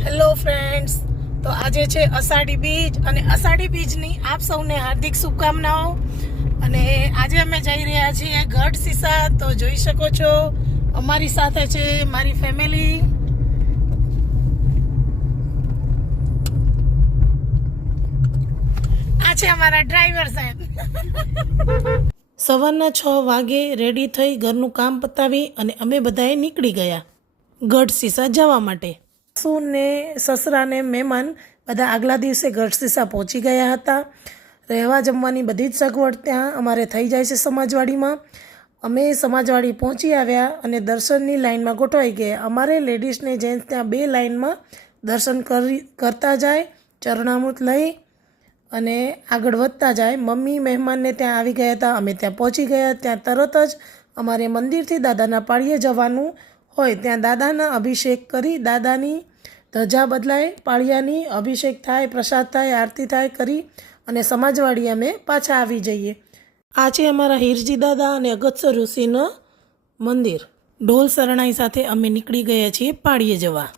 Hello friends, તો આજે છે અષાઢી બીજ અને અષાઢી બીજની આપ સૌને હાર્દિક શુભકામનાઓ। અને આજે અમે જઈ રહ્યા છીએ ગઢ સીસા। તો જોઈ શકો છો અમારી સાથે છે મારી ફેમિલી। આ છે અમારા ડ્રાઈવર સાહેબ। સવારના 6 વાગે રેડી થઈ ઘરનું કામ પતાવી અને અમે બધાએ નીકળી ગયા ગઢ સીસા જવા માટે। ને સસરા ને મહેમાન બધા આગલા દિવસે ગઢ સીસા પહોંચી ગયા હતા। રહેવા જમવાની બધી જ સગવડ ત્યાં અમારે થઈ જાય છે સમાજવાડીમાં। અમે સમાજવાડી પહોંચી આવ્યા અને દર્શનની લાઈનમાં ગોઠવાઈ ગયા। અમારે લેડીઝ ને જેન્ટ્સ ત્યાં બે લાઈનમાં દર્શન કરતા જાય, ચરણામૃત લઈ અને આગળ વધતા જાય। મમ્મી મહેમાનને ત્યાં આવી ગયા હતા, અમે ત્યાં પહોંચી ગયા। ત્યાં તરત જ અમારે મંદિરથી દાદાના પાળીએ જવાનું હોય, ત્યાં દાદાના અભિષેક કરી દાદાની ધજા બદલાય, પાળિયાની અભિષેક થાય, પ્રસાદ થાય, આરતી થાય કરી અને સમાજવાડી અમે પાછા આવી જઈએ। આ છે અમારા હિરજી દાદા અને અગત્ય ઋષિનું મંદિર। ઢોલ શરણાઈ સાથે અમે નીકળી ગયા છીએ પાળીએ જવા।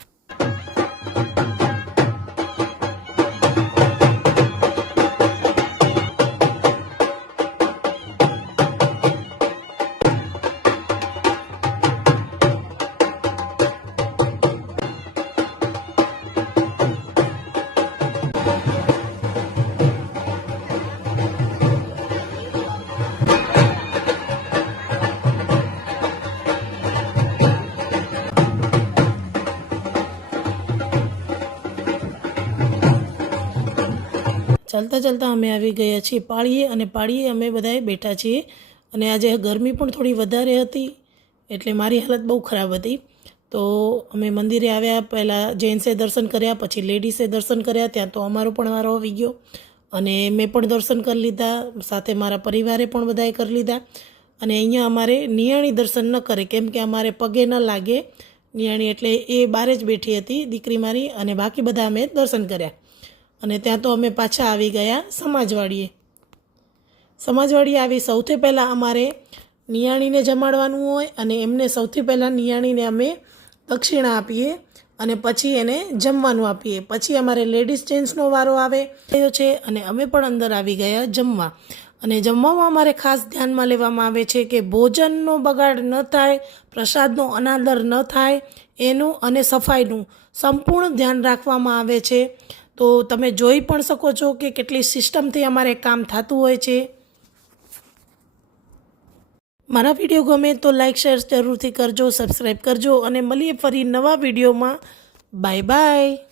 ચાલતા ચાલતા અમે આવી ગયા છીએ પાળીએ અને પાળીએ અમે બધાએ બેઠા છીએ। અને આજે ગરમી પણ થોડી વધારે હતી એટલે મારી હાલત બહુ ખરાબ હતી। તો અમે મંદિરે આવ્યા, પહેલાં જેન્ટ્સે દર્શન કર્યા, પછી લેડીઝે દર્શન કર્યા। ત્યાં તો અમારો પણ વારો આવી ગયો અને મેં પણ દર્શન કરી લીધા, સાથે મારા પરિવારે પણ બધાએ કરી લીધા। અને અહીંયા અમારે નિયાણી દર્શન ન કરે કેમ કે અમારે પગે ન લાગે નિયાણી, એટલે એ બહાર જ બેઠી હતી દીકરી મારી, અને બાકી બધા અમે દર્શન કર્યા। અને ત્યાં તો અમે પાછા આવી ગયા સમાજવાડીએ। સમાજવાડીએ આવી સૌથી પહેલાં અમારે નિયાણીને જમાડવાનું હોય અને એમને સૌથી પહેલાં નિયાણીને અમે દક્ષિણા આપીએ અને પછી એને જમવાનું આપીએ। પછી અમારે લેડીઝ જેન્ટ્સનો વારો આવે છે અને અમે પણ અંદર આવી ગયા જમવા। અને જમવામાં અમારે ખાસ ધ્યાનમાં લેવામાં આવે છે કે ભોજનનો બગાડ ન થાય, પ્રસાદનો અનાદર ન થાય, એનું અને સફાઈનું સંપૂર્ણ ધ્યાન રાખવામાં આવે છે। તો તમે જોઈ પણ શકો છો કે કેટલી સિસ્ટમથી અમારે કામ થતું હોય છે। મારા વિડીયો ગમે તો લાઈક શેર જરૂરથી કરજો, સબસ્ક્રાઈબ કરજો અને મળીએ ફરી નવા વિડીયોમાં। Bye bye.